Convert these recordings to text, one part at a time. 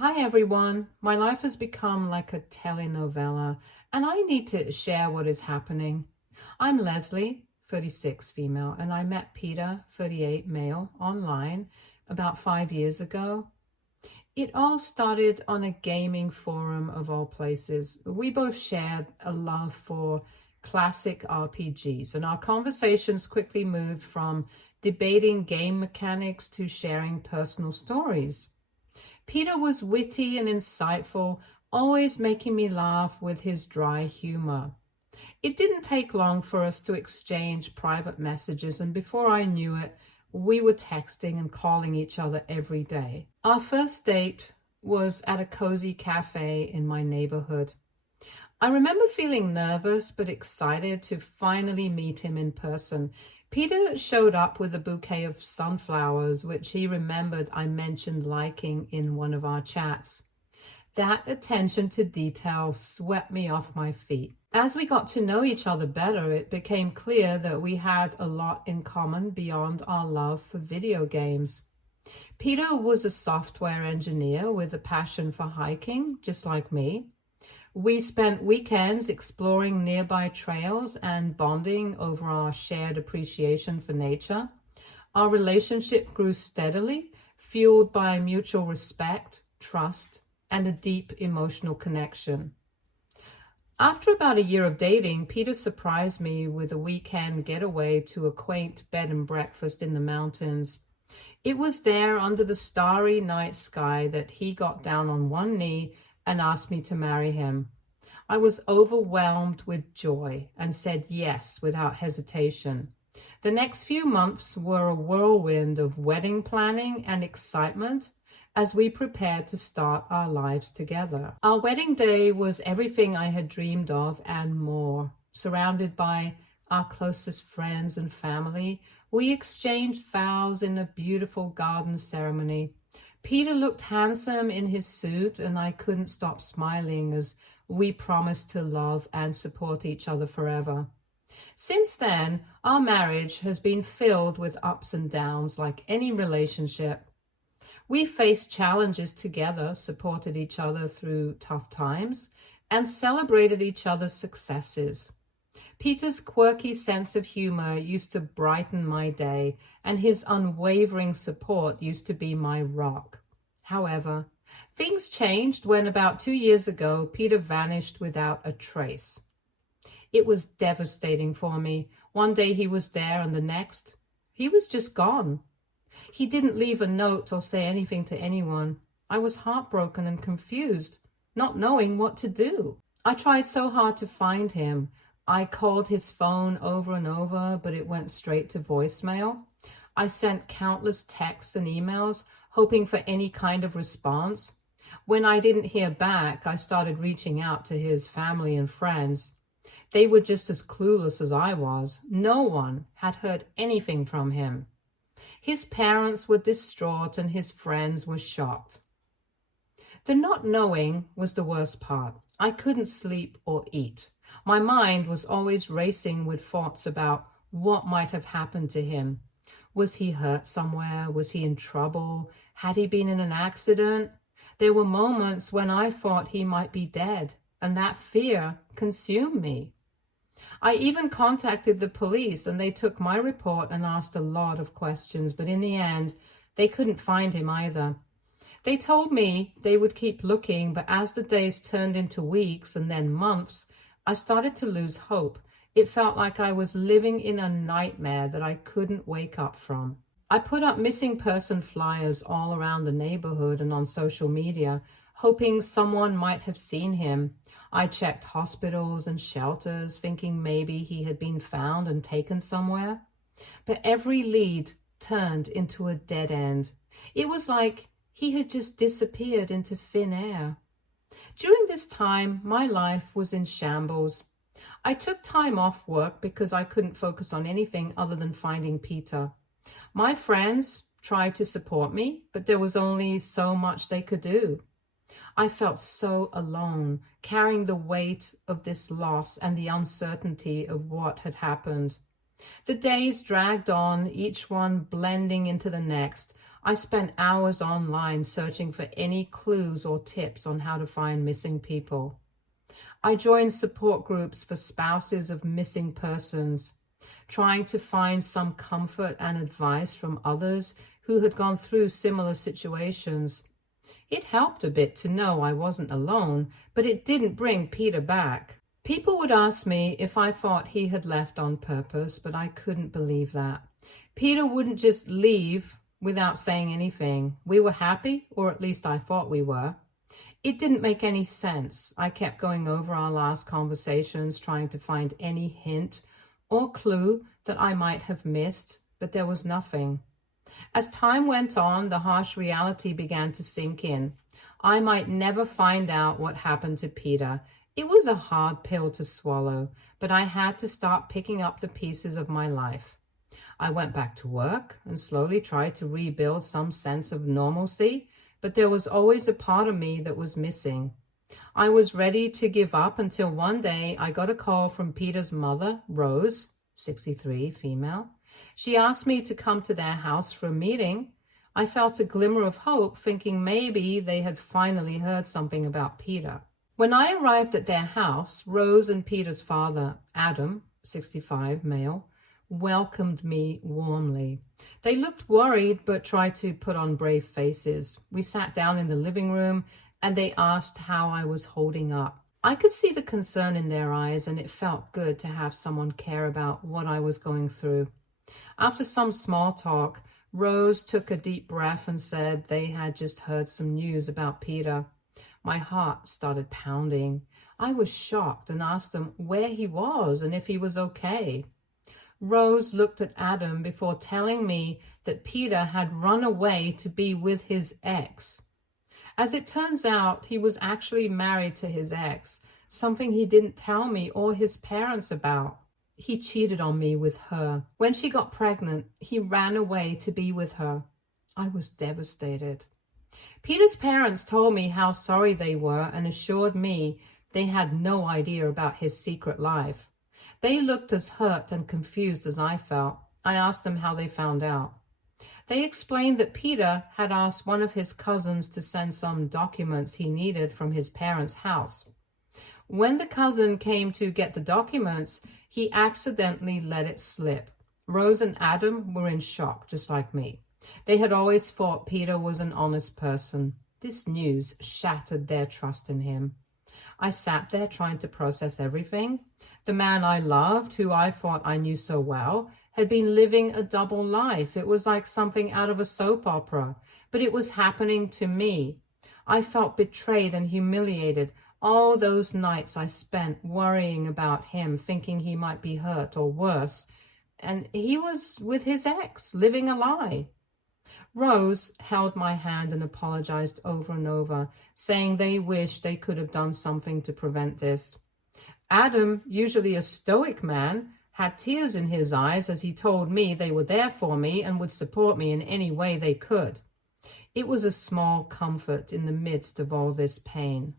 Hi everyone, my life has become like a telenovela and I need to share what is happening. I'm Leslie, 36 female, and I met Peter, 38 male, online about 5 years ago. It all started on a gaming forum of all places. We both shared a love for classic RPGs, and our conversations quickly moved from debating game mechanics to sharing personal stories. Peter was witty and insightful, always making me laugh with his dry humor. It didn't take long for us to exchange private messages, and before I knew it, we were texting and calling each other every day. Our first date was at a cozy cafe in my neighborhood. I remember feeling nervous but excited to finally meet him in person. Peter showed up with a bouquet of sunflowers, which he remembered I mentioned liking in one of our chats. That attention to detail swept me off my feet. As we got to know each other better, it became clear that we had a lot in common beyond our love for video games. Peter was a software engineer with a passion for hiking, just like me. We spent weekends exploring nearby trails and bonding over our shared appreciation for nature. Our relationship grew steadily, fueled by mutual respect, trust, and a deep emotional connection. After about a year of dating, Peter surprised me with a weekend getaway to a quaint bed and breakfast in the mountains. It was there under the starry night sky that he got down on one knee and asked me to marry him. I was overwhelmed with joy and said yes without hesitation. The next few months were a whirlwind of wedding planning and excitement as we prepared to start our lives together. Our wedding day was everything I had dreamed of and more. Surrounded by our closest friends and family, we exchanged vows in a beautiful garden ceremony. Peter looked handsome in his suit, and I couldn't stop smiling as we promised to love and support each other forever. Since then, our marriage has been filled with ups and downs like any relationship. We faced challenges together, supported each other through tough times, and celebrated each other's successes. Peter's quirky sense of humor used to brighten my day, and his unwavering support used to be my rock. However, things changed when about 2 years ago, Peter vanished without a trace. It was devastating for me. One day he was there, and the next, he was just gone. He didn't leave a note or say anything to anyone. I was heartbroken and confused, not knowing what to do. I tried so hard to find him. I called his phone over and over, but it went straight to voicemail. I sent countless texts and emails, hoping for any kind of response. When I didn't hear back, I started reaching out to his family and friends. They were just as clueless as I was. No one had heard anything from him. His parents were distraught and his friends were shocked. The not knowing was the worst part. I couldn't sleep or eat. My mind was always racing with thoughts about what might have happened to him. Was he hurt somewhere? Was he in trouble? Had he been in an accident? There were moments when I thought he might be dead, and that fear consumed me. I even contacted the police, and they took my report and asked a lot of questions, but in the end, they couldn't find him either. They told me they would keep looking, but as the days turned into weeks and then months, I started to lose hope. It felt like I was living in a nightmare that I couldn't wake up from. I put up missing person flyers all around the neighborhood and on social media, hoping someone might have seen him. I checked hospitals and shelters, thinking maybe he had been found and taken somewhere. But every lead turned into a dead end. It was like he had just disappeared into thin air. During this time, my life was in shambles. I took time off work because I couldn't focus on anything other than finding Peter. My friends tried to support me, but there was only so much they could do. I felt so alone, carrying the weight of this loss and the uncertainty of what had happened. The days dragged on, each one blending into the next. I spent hours online searching for any clues or tips on how to find missing people. I joined support groups for spouses of missing persons, trying to find some comfort and advice from others who had gone through similar situations. It helped a bit to know I wasn't alone, but it didn't bring Peter back. People would ask me if I thought he had left on purpose, but I couldn't believe that. Peter wouldn't just leave without saying anything. We were happy, or at least I thought we were. It didn't make any sense. I kept going over our last conversations, trying to find any hint or clue that I might have missed, but there was nothing. As time went on, the harsh reality began to sink in. I might never find out what happened to Peter. It was a hard pill to swallow, but I had to start picking up the pieces of my life. I went back to work and slowly tried to rebuild some sense of normalcy, but there was always a part of me that was missing. I was ready to give up until one day I got a call from Peter's mother, Rose, 63, female. She asked me to come to their house for a meeting. I felt a glimmer of hope, thinking maybe they had finally heard something about Peter. When I arrived at their house, Rose and Peter's father, Adam, 65, male, welcomed me warmly. They looked worried but tried to put on brave faces. We sat down in the living room and they asked how I was holding up. I could see the concern in their eyes, and it felt good to have someone care about what I was going through. After some small talk, Rose took a deep breath and said they had just heard some news about Peter. My heart started pounding. I was shocked and asked him where he was and if he was okay. Rose looked at Adam before telling me that Peter had run away to be with his ex. As it turns out, he was actually married to his ex, something he didn't tell me or his parents about. He cheated on me with her. When she got pregnant, he ran away to be with her. I was devastated. Peter's parents told me how sorry they were and assured me they had no idea about his secret life. They looked as hurt and confused as I felt. I asked them how they found out. They explained that Peter had asked one of his cousins to send some documents he needed from his parents' house. When the cousin came to get the documents, he accidentally let it slip. Rose and Adam were in shock, just like me. They had always thought Peter was an honest person. This news shattered their trust in him. I sat there trying to process everything. The man I loved, who I thought I knew so well, had been living a double life. It was like something out of a soap opera, but it was happening to me. I felt betrayed and humiliated. All those nights I spent worrying about him, thinking he might be hurt or worse. And he was with his ex, living a lie. Rose held my hand and apologized over and over, saying they wished they could have done something to prevent this. Adam, usually a stoic man, had tears in his eyes as he told me they were there for me and would support me in any way they could. It was a small comfort in the midst of all this pain.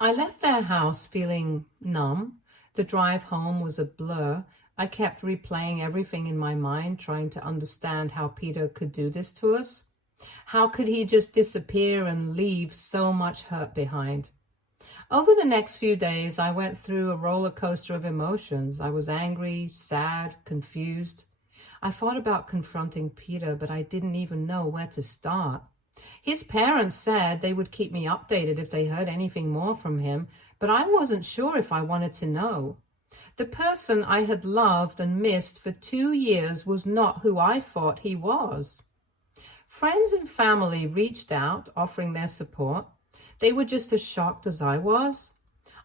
I left their house feeling numb. The drive home was a blur. I kept replaying everything in my mind, trying to understand how Peter could do this to us. How could he just disappear and leave so much hurt behind? Over the next few days, I went through a roller coaster of emotions. I was angry, sad, confused. I thought about confronting Peter, but I didn't even know where to start. His parents said they would keep me updated if they heard anything more from him, but I wasn't sure if I wanted to know. The person I had loved and missed for 2 years was not who I thought he was. Friends and family reached out, offering their support. They were just as shocked as I was.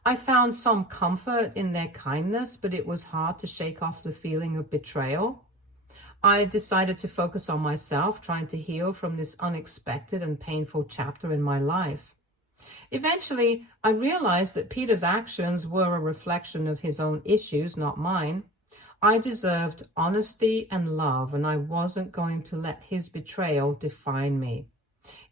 I found some comfort in their kindness, but it was hard to shake off the feeling of betrayal. I decided to focus on myself, trying to heal from this unexpected and painful chapter in my life. Eventually, I realized that Peter's actions were a reflection of his own issues, not mine. I deserved honesty and love, and I wasn't going to let his betrayal define me.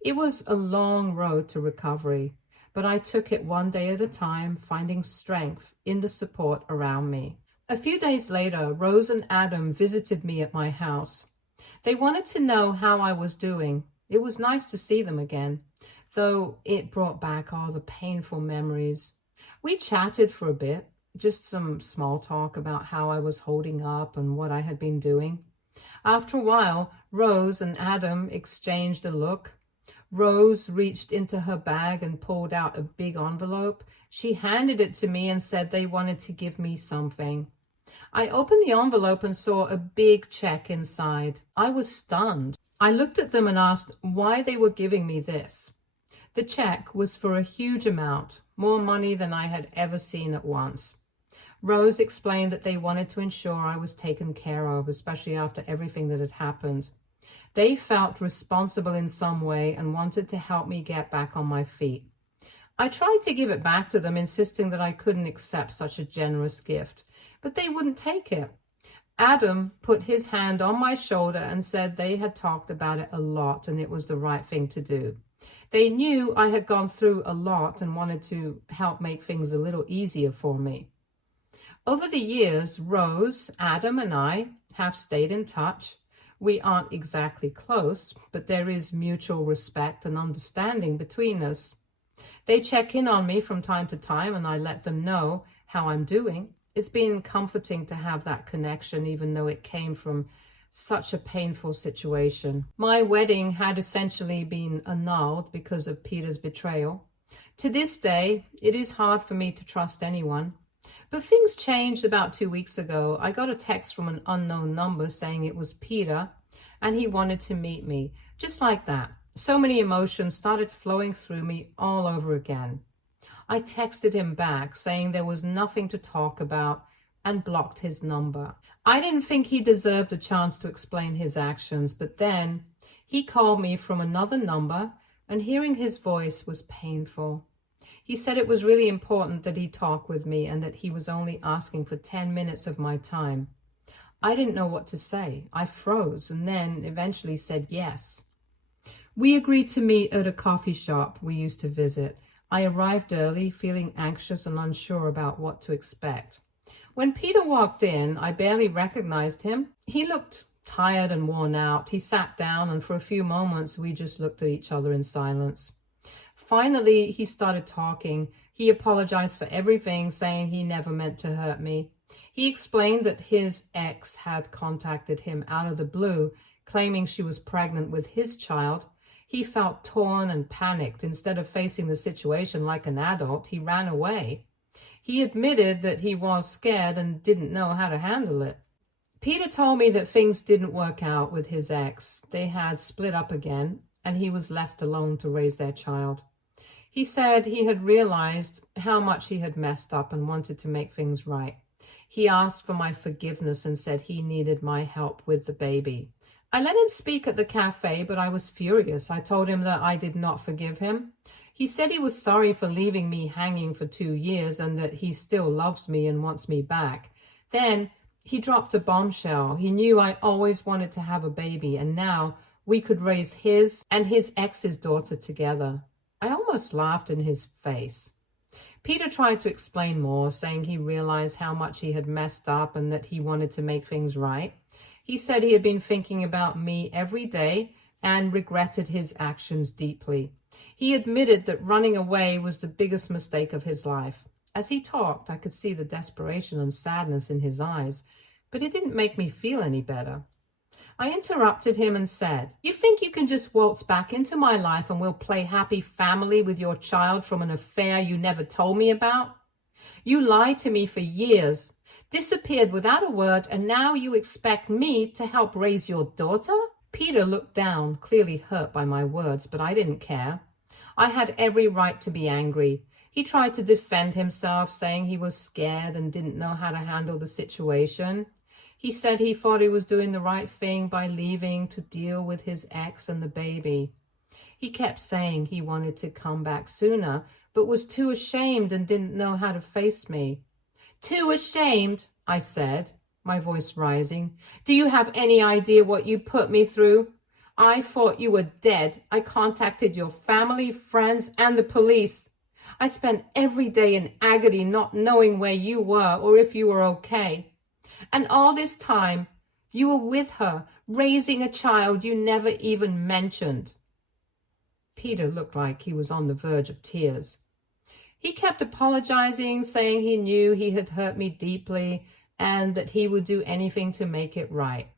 It was a long road to recovery, but I took it one day at a time, finding strength in the support around me. A few days later, Rose and Adam visited me at my house. They wanted to know how I was doing. It was nice to see them again, though it brought back all the painful memories. We chatted for a bit, just some small talk about how I was holding up and what I had been doing. After a while, Rose and Adam exchanged a look. Rose reached into her bag and pulled out a big envelope. She handed it to me and said they wanted to give me something. I opened the envelope and saw a big check inside. I was stunned. I looked at them and asked why they were giving me this. The check was for a huge amount, more money than I had ever seen at once. Rose explained that they wanted to ensure I was taken care of, especially after everything that had happened. They felt responsible in some way and wanted to help me get back on my feet. I tried to give it back to them, insisting that I couldn't accept such a generous gift, but they wouldn't take it. Adam put his hand on my shoulder and said they had talked about it a lot and it was the right thing to do. They knew I had gone through a lot and wanted to help make things a little easier for me. Over the years, Rose, Adam, and I have stayed in touch. We aren't exactly close, but there is mutual respect and understanding between us. They check in on me from time to time, and I let them know how I'm doing. It's been comforting to have that connection, even though it came from such a painful situation. My wedding had essentially been annulled because of Peter's betrayal. To this day, it is hard for me to trust anyone. But things changed about 2 weeks ago. I got a text from an unknown number saying it was Peter and he wanted to meet me. Just like that. So many emotions started flowing through me all over again. I texted him back saying there was nothing to talk about and blocked his number. I didn't think he deserved a chance to explain his actions, but then he called me from another number and hearing his voice was painful. He said it was really important that he talk with me and that he was only asking for 10 minutes of my time. I didn't know what to say. I froze and then eventually said yes. We agreed to meet at a coffee shop we used to visit. I arrived early, feeling anxious and unsure about what to expect. When Peter walked in, I barely recognized him. He looked tired and worn out. He sat down and for a few moments we just looked at each other in silence. Finally, he started talking. He apologized for everything, saying he never meant to hurt me. He explained that his ex had contacted him out of the blue, claiming she was pregnant with his child. He felt torn and panicked. Instead of facing the situation like an adult, he ran away. He admitted that he was scared and didn't know how to handle it. Peter told me that things didn't work out with his ex. They had split up again, and he was left alone to raise their child. He said he had realized how much he had messed up and wanted to make things right. He asked for my forgiveness and said he needed my help with the baby. I let him speak at the cafe, but I was furious. I told him that I did not forgive him. He said he was sorry for leaving me hanging for 2 years and that he still loves me and wants me back. Then he dropped a bombshell. He knew I always wanted to have a baby, and now we could raise his and his ex's daughter together. I almost laughed in his face. Peter tried to explain more, saying he realized how much he had messed up and that he wanted to make things right. He said he had been thinking about me every day and regretted his actions deeply. He admitted that running away was the biggest mistake of his life. As he talked, I could see the desperation and sadness in his eyes, but it didn't make me feel any better. I interrupted him and said, "You think you can just waltz back into my life and we'll play happy family with your child from an affair you never told me about? You lied to me for years, disappeared without a word, and now you expect me to help raise your daughter?" Peter looked down, clearly hurt by my words, but I didn't care. I had every right to be angry. He tried to defend himself, saying he was scared and didn't know how to handle the situation. He said he thought he was doing the right thing by leaving to deal with his ex and the baby. He kept saying he wanted to come back sooner, but was too ashamed and didn't know how to face me. "Too ashamed," I said, my voice rising. "Do you have any idea what you put me through? I thought you were dead. I contacted your family, friends, and the police. I spent every day in agony not knowing where you were or if you were okay. And all this time, you were with her, raising a child you never even mentioned." Peter looked like he was on the verge of tears. He kept apologizing, saying he knew he had hurt me deeply and that he would do anything to make it right.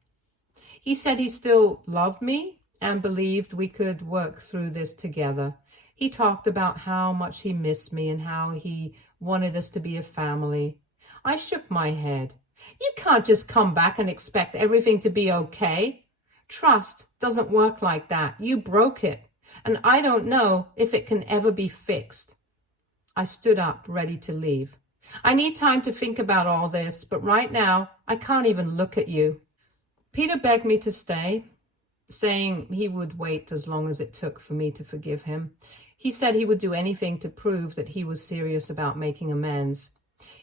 He said he still loved me and believed we could work through this together. He talked about how much he missed me and how he wanted us to be a family. I shook my head. You can't just come back and expect everything to be okay. Trust doesn't work like that. You broke it, and I don't know if it can ever be fixed. I stood up, ready to leave. I need time to think about all this, but right now, I can't even look at you. Peter begged me to stay, saying he would wait as long as it took for me to forgive him. He said he would do anything to prove that he was serious about making amends.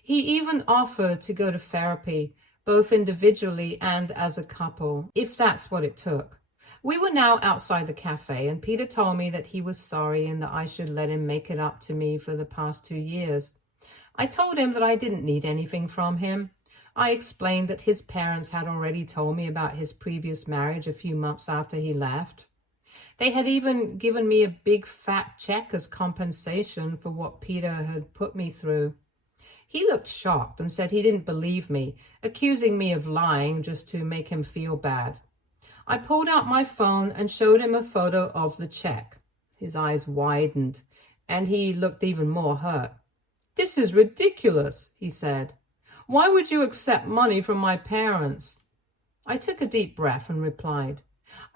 He even offered to go to therapy, both individually and as a couple, if that's what it took. We were now outside the cafe, and Peter told me that he was sorry and that I should let him make it up to me for the past 2 years. I told him that I didn't need anything from him. I explained that his parents had already told me about his previous marriage a few months after he left. They had even given me a big fat check as compensation for what Peter had put me through. He looked shocked and said he didn't believe me, accusing me of lying just to make him feel bad. I pulled out my phone and showed him a photo of the check. His eyes widened, and he looked even more hurt. "This is ridiculous," he said. "Why would you accept money from my parents?" I took a deep breath and replied,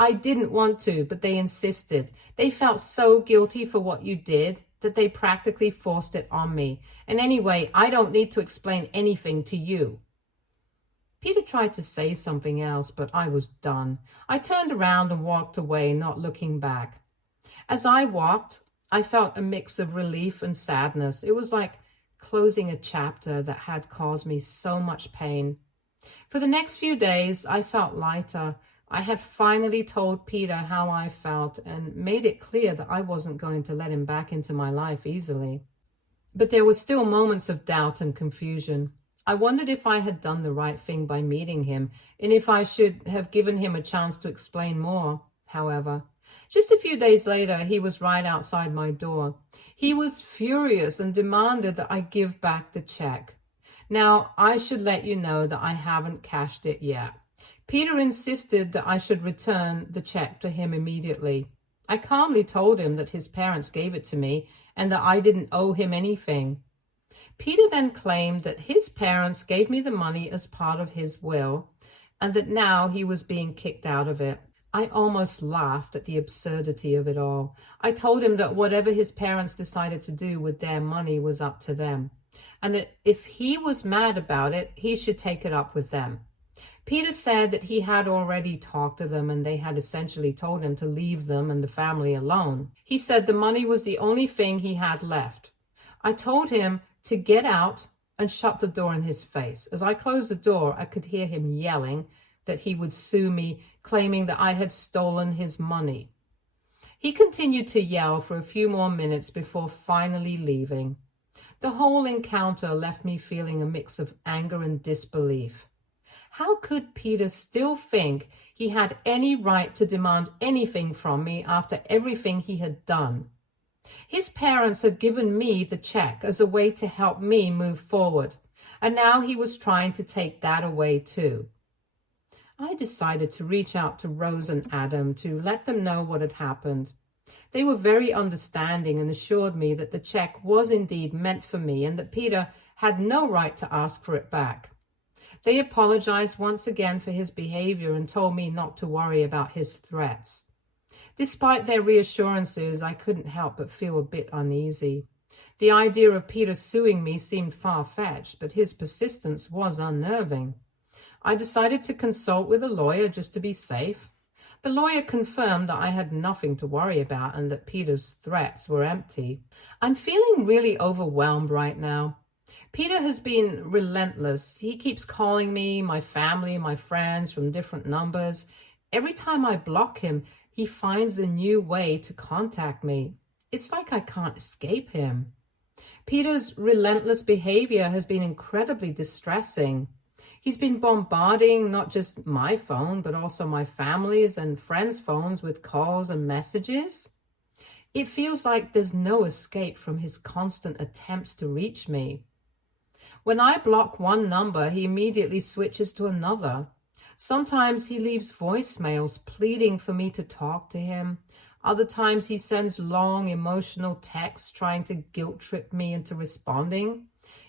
"I didn't want to, but they insisted. They felt so guilty for what you did that they practically forced it on me. And anyway, I don't need to explain anything to you." Peter tried to say something else, but I was done. I turned around and walked away, not looking back. As I walked, I felt a mix of relief and sadness. It was like closing a chapter that had caused me so much pain. For the next few days, I felt lighter. I had finally told Peter how I felt and made it clear that I wasn't going to let him back into my life easily. But there were still moments of doubt and confusion. I wondered if I had done the right thing by meeting him, and if I should have given him a chance to explain more. However, just a few days later, he was right outside my door. He was furious and demanded that I give back the check. Now, I should let you know that I haven't cashed it yet. Peter insisted that I should return the check to him immediately. I calmly told him that his parents gave it to me and that I didn't owe him anything. Peter then claimed that his parents gave me the money as part of his will and that now he was being kicked out of it. I almost laughed at the absurdity of it all. I told him that whatever his parents decided to do with their money was up to them, and that if he was mad about it, he should take it up with them. Peter said that he had already talked to them and they had essentially told him to leave them and the family alone. He said the money was the only thing he had left. I told him to get out and shut the door in his face. As I closed the door, I could hear him yelling that he would sue me, claiming that I had stolen his money. He continued to yell for a few more minutes before finally leaving. The whole encounter left me feeling a mix of anger and disbelief. How could Peter still think he had any right to demand anything from me after everything he had done? His parents had given me the check as a way to help me move forward, and now he was trying to take that away too. I decided to reach out to Rose and Adam to let them know what had happened. They were very understanding and assured me that the check was indeed meant for me and that Peter had no right to ask for it back. They apologized once again for his behavior and told me not to worry about his threats. Despite their reassurances, I couldn't help but feel a bit uneasy. The idea of Peter suing me seemed far-fetched, but his persistence was unnerving. I decided to consult with a lawyer just to be safe. The lawyer confirmed that I had nothing to worry about and that Peter's threats were empty. I'm feeling really overwhelmed right now. Peter has been relentless. He keeps calling me, my family, my friends from different numbers. Every time I block him, he finds a new way to contact me. It's like I can't escape him. Peter's relentless behavior has been incredibly distressing. He's been bombarding not just my phone, but also my family's and friends' phones with calls and messages. It feels like there's no escape from his constant attempts to reach me. When I block one number, he immediately switches to another. Sometimes he leaves voicemails pleading for me to talk to him. Other times he sends long emotional texts trying to guilt trip me into responding.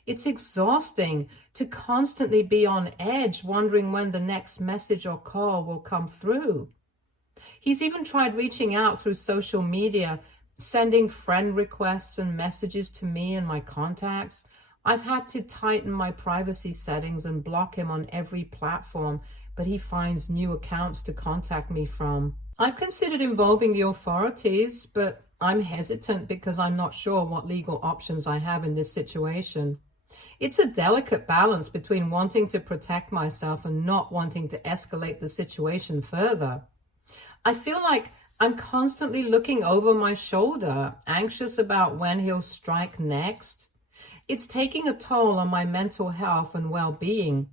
It's exhausting to constantly be on edge, wondering when the next message or call will come through. He's even tried reaching out through social media, sending friend requests and messages to me and my contacts. I've had to tighten my privacy settings and block him on every platform, but he finds new accounts to contact me from. I've considered involving the authorities, but I'm hesitant because I'm not sure what legal options I have in this situation. It's a delicate balance between wanting to protect myself and not wanting to escalate the situation further. I feel like I'm constantly looking over my shoulder, anxious about when he'll strike next. It's taking a toll on my mental health and well-being.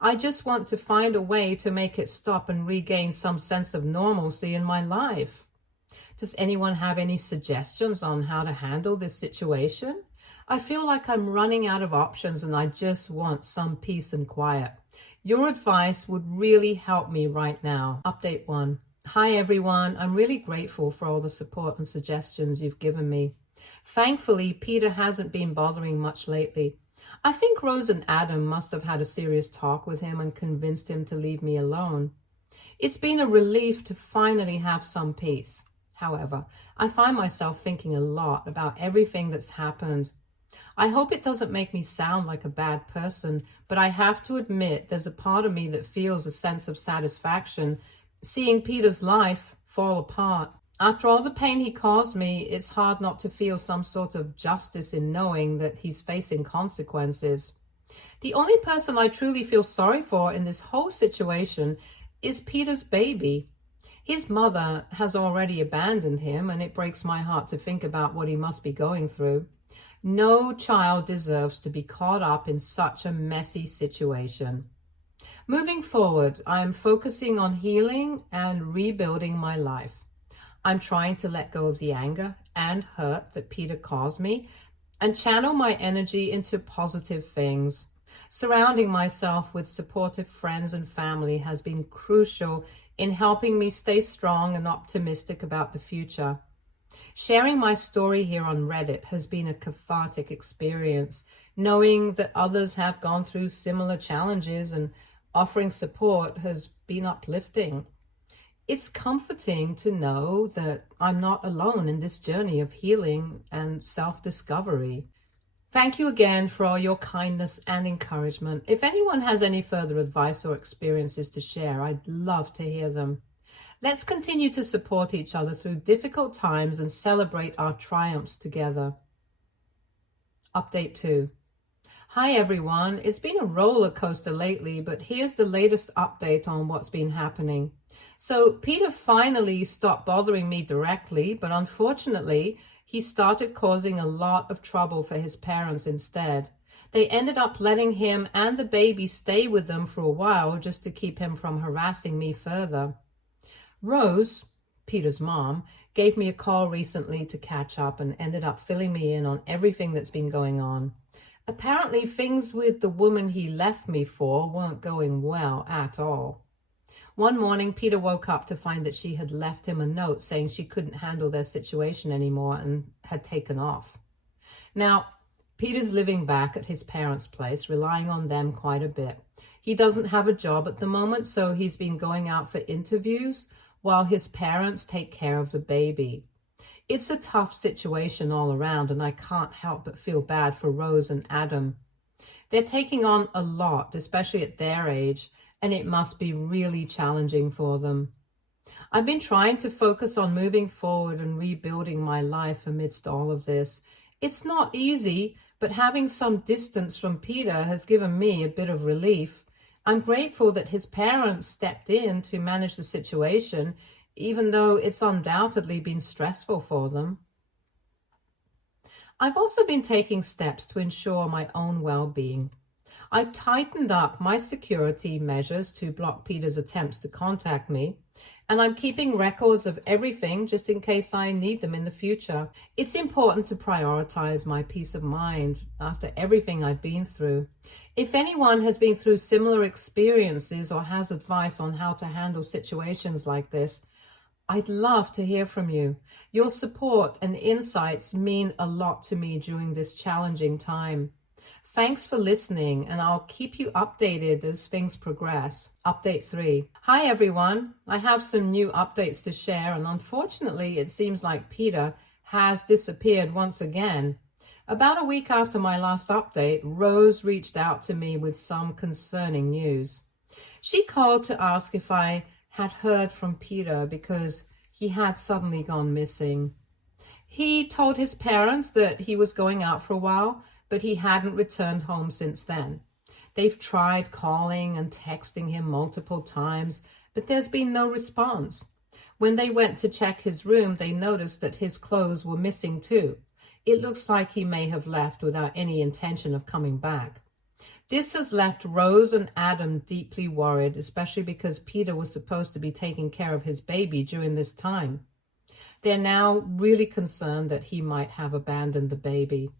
I just want to find a way to make it stop and regain some sense of normalcy in my life. Does anyone have any suggestions on how to handle this situation? I feel like I'm running out of options and I just want some peace and quiet. Your advice would really help me right now. Update 1. Hi everyone, I'm really grateful for all the support and suggestions you've given me. Thankfully, Peter hasn't been bothering much lately. I think Rose and Adam must have had a serious talk with him and convinced him to leave me alone. It's been a relief to finally have some peace. However, I find myself thinking a lot about everything that's happened. I hope it doesn't make me sound like a bad person, but I have to admit there's a part of me that feels a sense of satisfaction seeing Peter's life fall apart. After all the pain he caused me, it's hard not to feel some sort of justice in knowing that he's facing consequences. The only person I truly feel sorry for in this whole situation is Peter's baby. His mother has already abandoned him, and it breaks my heart to think about what he must be going through. No child deserves to be caught up in such a messy situation. Moving forward, I am focusing on healing and rebuilding my life. I'm trying to let go of the anger and hurt that Peter caused me and channel my energy into positive things. Surrounding myself with supportive friends and family has been crucial in helping me stay strong and optimistic about the future. Sharing my story here on Reddit has been a cathartic experience, knowing that others have gone through similar challenges and offering support has been uplifting. It's comforting to know that I'm not alone in this journey of healing and self-discovery. Thank you again for all your kindness and encouragement. If anyone has any further advice or experiences to share, I'd love to hear them. Let's continue to support each other through difficult times and celebrate our triumphs together. Update 2. Hi everyone, it's been a roller coaster lately, but here's the latest update on what's been happening. So Peter finally stopped bothering me directly, but unfortunately, he started causing a lot of trouble for his parents instead. They ended up letting him and the baby stay with them for a while just to keep him from harassing me further. Rose, Peter's mom, gave me a call recently to catch up and ended up filling me in on everything that's been going on. Apparently, things with the woman he left me for weren't going well at all. One morning, Peter woke up to find that she had left him a note saying she couldn't handle their situation anymore and had taken off. Now, Peter's living back at his parents' place, relying on them quite a bit. He doesn't have a job at the moment, so he's been going out for interviews while his parents take care of the baby. It's a tough situation all around, and I can't help but feel bad for Rose and Adam. They're taking on a lot, especially at their age, and it must be really challenging for them. I've been trying to focus on moving forward and rebuilding my life amidst all of this. It's not easy, but having some distance from Peter has given me a bit of relief. I'm grateful that his parents stepped in to manage the situation, even though it's undoubtedly been stressful for them. I've also been taking steps to ensure my own well-being. I've tightened up my security measures to block Peter's attempts to contact me, And I'm keeping records of everything just in case I need them in the future. It's important to prioritize my peace of mind after everything I've been through. If anyone has been through similar experiences or has advice on how to handle situations like this, I'd love to hear from you. Your support and insights mean a lot to me during this challenging time. Thanks for listening, and I'll keep you updated as things progress. Update 3. Hi everyone. I have some new updates to share, and unfortunately it seems like Peter has disappeared once again. About a week after my last update, Rose reached out to me with some concerning news. She called to ask if I had heard from Peter because he had suddenly gone missing. He told his parents that he was going out for a while, but he hadn't returned home since then. They've tried calling and texting him multiple times, but there's been no response. When they went to check his room, they noticed that his clothes were missing too. It looks like he may have left without any intention of coming back. This has left Rose and Adam deeply worried, especially because Peter was supposed to be taking care of his baby during this time. They're now really concerned that he might have abandoned the baby.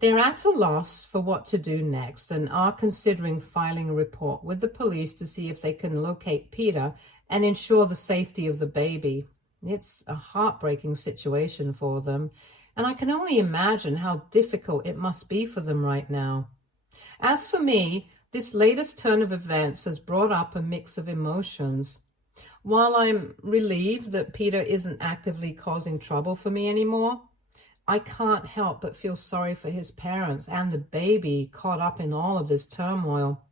They're at a loss for what to do next and are considering filing a report with the police to see if they can locate Peter and ensure the safety of the baby. It's a heartbreaking situation for them, and I can only imagine how difficult it must be for them right now. As for me, this latest turn of events has brought up a mix of emotions. While I'm relieved that Peter isn't actively causing trouble for me anymore, I can't help but feel sorry for his parents and the baby caught up in all of this turmoil.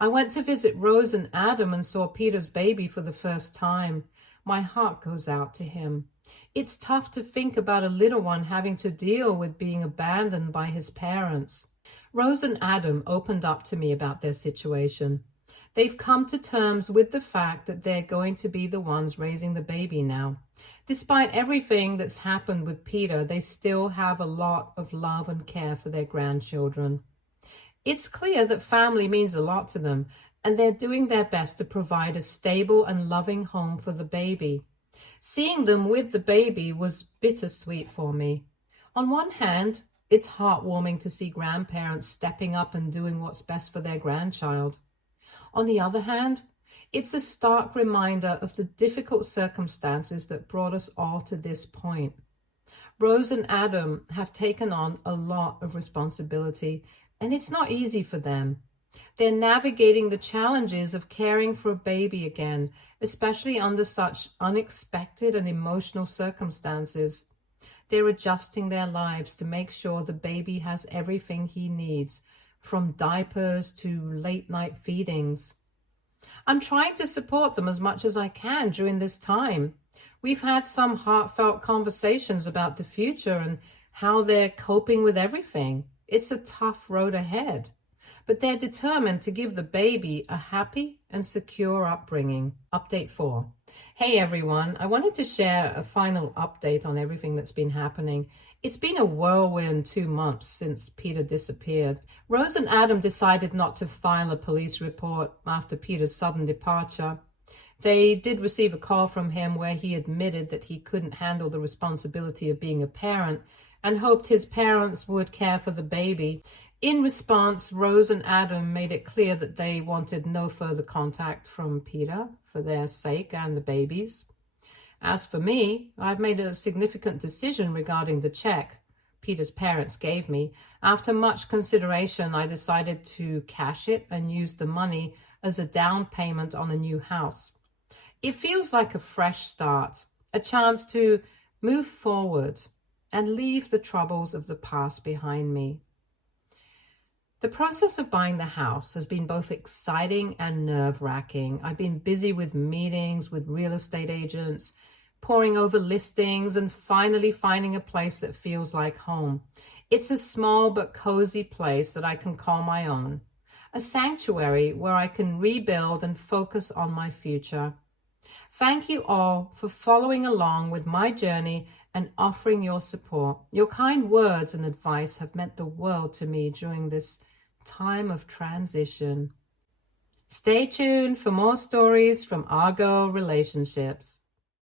I went to visit Rose and Adam and saw Peter's baby for the first time. My heart goes out to him. It's tough to think about a little one having to deal with being abandoned by his parents. Rose and Adam opened up to me about their situation. They've come to terms with the fact that they're going to be the ones raising the baby now. Despite everything that's happened with Peter, they still have a lot of love and care for their grandchildren. It's clear that family means a lot to them, and they're doing their best to provide a stable and loving home for the baby. Seeing them with the baby was bittersweet for me. On one hand, it's heartwarming to see grandparents stepping up and doing what's best for their grandchild. On the other hand, it's a stark reminder of the difficult circumstances that brought us all to this point. Rose and Adam have taken on a lot of responsibility, and it's not easy for them. They're navigating the challenges of caring for a baby again, especially under such unexpected and emotional circumstances. They're adjusting their lives to make sure the baby has everything he needs, from diapers to late-night feedings. I'm trying to support them as much as I can during this time. We've had some heartfelt conversations about the future and how they're coping with everything. It's a tough road ahead, but they're determined to give the baby a happy and secure upbringing. Update 4. Hey everyone, I wanted to share a final update on everything that's been happening. It's been a whirlwind 2 months since Peter disappeared. Rose and Adam decided not to file a police report after Peter's sudden departure. They did receive a call from him where he admitted that he couldn't handle the responsibility of being a parent and hoped his parents would care for the baby. In response, Rose and Adam made it clear that they wanted no further contact from Peter for their sake and the baby's. As for me, I've made a significant decision regarding the check Peter's parents gave me. After much consideration, I decided to cash it and use the money as a down payment on a new house. It feels like a fresh start, a chance to move forward and leave the troubles of the past behind me. The process of buying the house has been both exciting and nerve-wracking. I've been busy with meetings with real estate agents, poring over listings, and finally finding a place that feels like home. It's a small but cozy place that I can call my own, a sanctuary where I can rebuild and focus on my future. Thank you all for following along with my journey and offering your support. Your kind words and advice have meant the world to me during this time of transition. Stay tuned for more stories from our girl relationships.